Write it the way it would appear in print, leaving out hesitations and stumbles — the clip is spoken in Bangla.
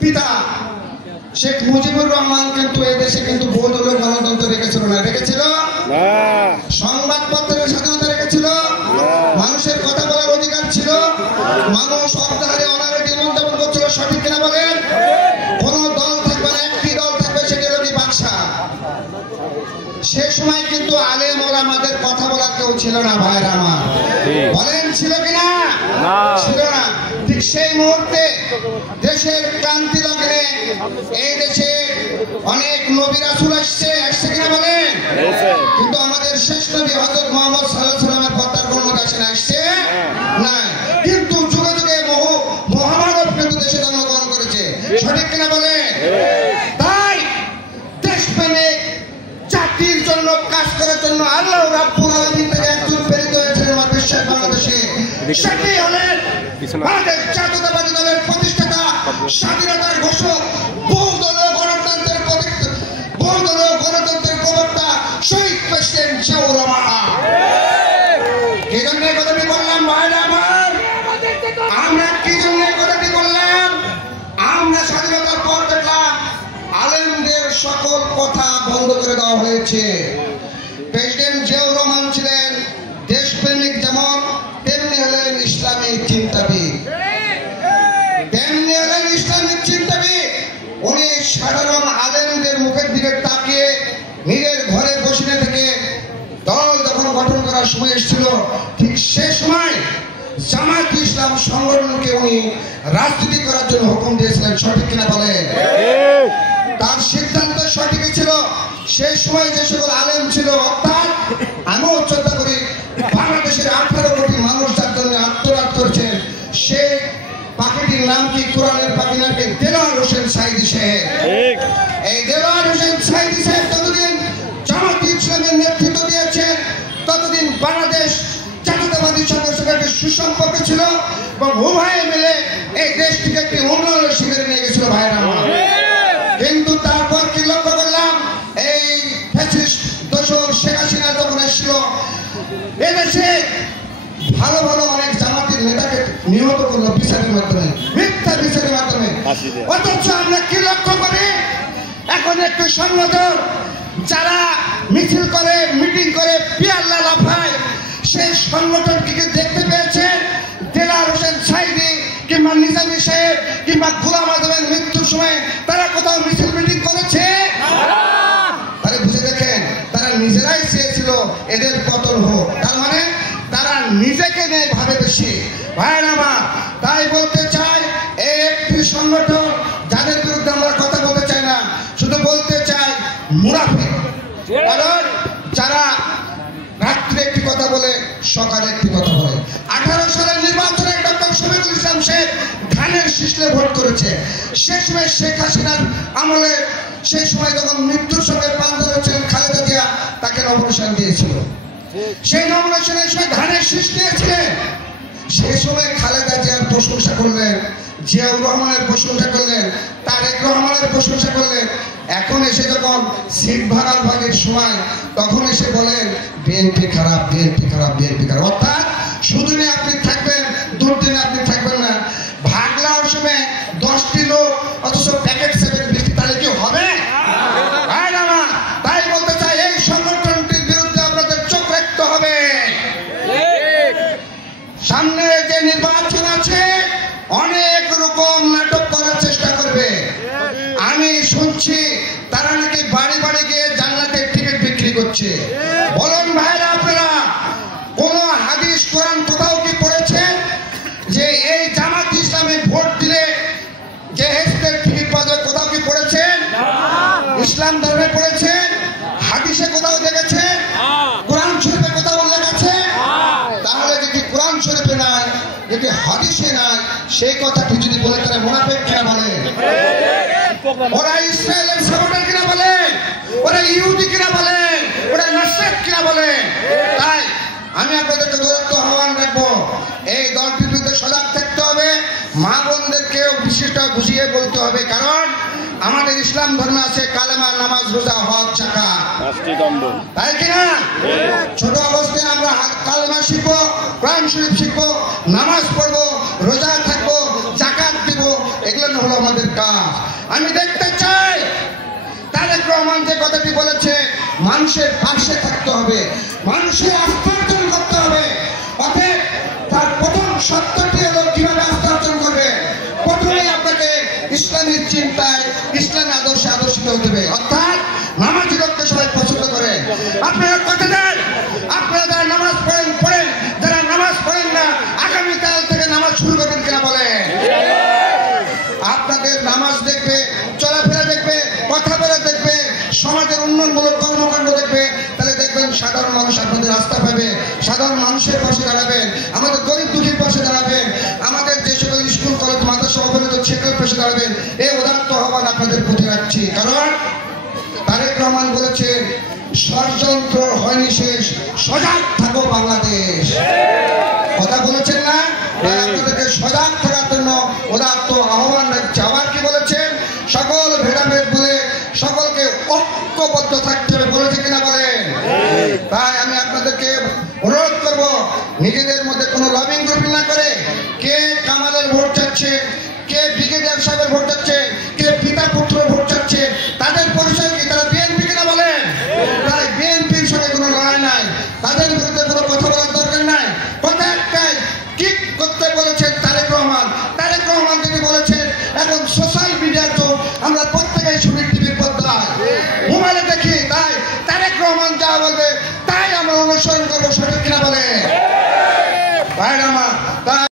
পিতা শেখ মুজিবুর রহমান কিন্তু এই দেশে কিন্তু বহুদলীয় গণতন্ত্র রেখেছিল না? রেখেছিল? সংবাদপত্রের স্বাধীনতা রেখেছিল? মানুষের কথা বলার অধিকার ছিল? মানুষ অর্ধাহারে অনারে জীবনযাপন করছিল, সঠিক কিনা বলেন? কোন দল থাকবে না, একটি দল থাকবে, সেটি হলো কি বাদশা। সে সময় কিন্তু আলেম ওলামাদের কথা বলার কেউ ছিল না ভাইরা আমার, বলেন ছিল কিনা? ছিল না। ঠিক সেই মুহূর্তে দেশের ক্রান্তি লগ্নে এই দেশে অনেক নবী রাসূল আসছে কিনা বলেন? কিন্তু আমাদের শেষ নবী হযরত মুহাম্মদ সাল্লাল্লাহু আলাইহি ওয়াসাল্লামের পথের কোন কাছে আসছে না, কিন্তু যুগে যুগে মহামানব কিন্তু দেশে জন্মগ্রহণ করেছে, সঠিক কিনা বলেন? তাই দেশপ্রেমিক জাতির জন্য কাজ করার জন্য আল্লাহ রাব্বুল আলামিন থেকে একজন প্রেরিত হয়েছিলেন আমার বিশ্বের বাংলাদেশে, সেটি হলেন বাংলাদেশ জাতীয়তাবাদী দলের প্রতিষ্ঠাতা, স্বাধীনতার ঘোষক, বহুদলীয় গণতন্ত্রের প্রবক্তা শহীদ প্রেসিডেন্ট জিয়াউর রহমান। কি জন্য এই কথাটি বললাম ভাইরা আমার? আমরা কি জন্য এই কথাটি বললাম? আমরা স্বাধীনতার পর দেখলাম আলেমদের সকল কথা বন্ধ করে দেওয়া হয়েছে। প্রেসিডেন্ট জিয়াউর রহমান ছিলেন দেশপ্রেমিক, যেমন তেমনি হলেন ইসলামিক চিন্তাবিদ। উনি সাধারণ আলেমদের মুখের দিকে তাকিয়ে নিজের ঘরে বসে থেকে দল যখন গঠন করার সময় এসেছিল, ঠিক সে সময় জামায়াত ইসলাম সংগঠনকে উনি রাজনীতি করার জন্য হুকুম দিয়েছিলেন, সঠিক কিনা বলেন? তার সিদ্ধান্ত সঠিক ছিল। সেই সময় যে সকল আলেম ছিল, অর্থাৎ আমিও শ্রদ্ধা করি, বাংলাদেশের 18 কোটি মানুষ যার জন্য আত্মনাদ করছেন, সে পাখিটির নাম কি? কোরআনের পাখি নাম কি? দেলোয়ার হোসেন সাঈদী সাহেব। এই দেলোয়ার হোসেন সাঈদী সাহেব যতদিন জামায়াত ইসলামের নেতৃত্ব দিয়েছেন, ততদিন বাংলাদেশ জাতীয়তাবাদী সঙ্গে সুসম্পর্ক ছিল এবং উভয়ে মিলে এই দেশটিকে একটি উন্নয়নের শিখরে নিয়ে গেছিল ভাইরা আমার। কিন্তু তারপর কি লক্ষ্য করলাম? এই ফ্যাসিস্ট দোসর শেখ হাসিনা যখন এসেছিল, এদেশে ভালো ভালো অনেক জামাতের নেতাকে নিহত করলো বিচারের মাধ্যমে, মিথ্যা বিচারের মাধ্যমে। অথচ আমরা কি লক্ষ্য করি? এখন একটু সংগঠন যারা মিছিল করে, মিটিং করে, পিয়াল্লা লাফায়, সেই সংগঠনকে দেখতে পেয়েছেন দেলোয়ার হোসেন সাঈদী কিংবা নিজামী সাহেব কিংবা গোলাম আজমের মৃত্যুর সময় তারা কোথাও মিছিল মিটিং করেছে? তারা বুঝে দেখেন, তারা নিজেরাই চেয়েছিল এদের পতন হোক। তার মানে তারা নিজেকে নিয়ে ভাবে বেশি ভাইরা আমার। তাই বলতে চাই, এই একটি সংগঠন যাদের বিরুদ্ধে আমরা কথা বলতে চাই না, শুধু বলতে চাই মুনাফিক। কারণ যারা রাত্রে একটি কথা বলে, সকালে একটি কথা বলে। 18 সালের নির্বাচনে ডক্টর শফিকুল ইসলাম শেখ ধানের শীষে ভোট করেছে। সে সময় শেখ হাসিনার আমলে, সেই সময় যখন মৃত্যুর সঙ্গে পাঞ্জা হচ্ছিলেন খালেদা জিয়া, তাকে নমিনেশন দিয়েছিল। সেই নমিনেশনের সময় ধানের শীষ দিয়েছিলেন। সেই সময় খালেদা জিয়ার প্রশংসা করলেন, জিয়াউর রহমানের প্রশংসা করলেন, তারেক রহমানের প্রশংসা করলেন। এখন এসে যখন সিট ভাগাভাগির সময়, তখন এসে বলেন বিএনপি খারাপ, বিএনপি খারাপ, বিএনপি খারাপ। অর্থাৎ সুদিনে আপনি থাকবেন, দুর্দিনে আপনি থাকবেন না। ভাগলার সময় 10টি লোক, অথচ প্যাকেট 7 তাহলে কি হবে? তাই বলতে চাই, এই সংগঠনটির বিরুদ্ধে আপনাদের চোখ রাখতে হবে। সামনে যে নির্বাচন আছে, অনেক রকম নাটক করার চেষ্টা করবে। আমি শুনছি তারা নাকি বাড়ি বাড়ি গিয়ে জান্নাতের টিকিট বিক্রি করছে। বলুন ভাইরা, আপনারা কোন হাদিস কোরআন কোথাও কি পড়েছেন যে এই জামাত ইসলামে ভোট দিলে জেহেজের টিকিট পাওয়া যায়? কোথাও কি পড়েছেন? ইসলাম ধর্মে পড়েছেন? হাদিসে কোথাও দেখেছেন? কোরআন শরীফে কোথাও উল্লেখ আছে? তাহলে যদি কোরআন শরীফে নাই, যদি হাদিসে নাই, সেই কথাটি যদি বলে তারা মুনাফিক কিনা বলে? ওরা ইসরায়েলের সাপোর্টার কিনা বলে? ওরা ইহুদি কিনা বলে? ওরা নাসরাত কিনা বলে? তাই আমি আপনাদেরকে দূরত্ব আহ্বান রাখবো, এই দলটির বিরুদ্ধে সজাগ থাকতে হবে। মা বোনদেরকেও বিশেষটা বুঝিয়ে বলতে হবে, কারণ আমাদের ইসলাম ধর্মে আছে কালেমা, নামাজ, রোজা, হজ, যাকাত, তাই কিনা? ছোট অবস্থায় আমরা কালেমা শিখবো, কোরআন শরীফ শিখবো, নামাজ পড়বো, রোজা থাকবো, যাকাত দিব, এগুলো হলো আমাদের কাজ। আমি দেখতে চাই তারেক রহমান যে কথাটি বলেছে, মানুষের পাশে থাকতে হবে, মানুষের আস্থা অর্জন করতে হবে। অতএব তার প্রথম সত্যটি হলো কিভাবে আস্থা অর্জন করবে। প্রথমে আপনাকে ইসলামিক চিন্তায়, ইসলামী আদর্শে আদর্শিত হতে হবে, অর্থাৎ নামাজি লোককে সবাই পছন্দ করে। আপনারা কথা দেন, আপনারা যারা নামাজ পড়েন, যারা নামাজ পড়েন না আগামীকাল থেকে নামাজ শুরু করবেন কিনা বলেন। আপনাদের নামাজ দেখবে, চলাফেরা দেখবে, কথা বলা দেখবে, সমাজের উন্নয়নমূলক কর্মকাণ্ড দেখবে, তাহলে দেখবেন সাধারণ মানুষ আপনাদের আস্থা পাবে, সাধারণ মানুষের পাশে দাঁড়াবেন, আমাদের গরিব দুঃখীর পাশে দাঁড়াবেন, আমাদের যে সকল স্কুল কলেজ মাদ্রাসা অবহেলিত ছেলের পাশে দাঁড়াবেন। এই উদাত্ত আহ্বান আপনাদের প্রতি রাখছি। কারণ তারেক রহমান বলেছেন, ষড়যন্ত্র হয়নি শেষ, সজাগ থাকো বাংলাদেশ। কথা বলেছেন না? আপনাদেরকে সজাগ থাকার জন্য উদাত্ত আহ্বান রাখছে। আবার কি বলেছেন? সকল ভেদাভেদ বলে সকলকে ঐক্যবদ্ধ থাকতে হবে, বলেছে কিনা বলেন। তাই আমি আপনাদেরকে অনুরোধ করব, নিজেদের মধ্যে কোনো লবিং গ্রুপিং না করে, কে কামালের ভোট চাচ্ছে, কে ব্রিগেডিয়ার সাহেবের ভোট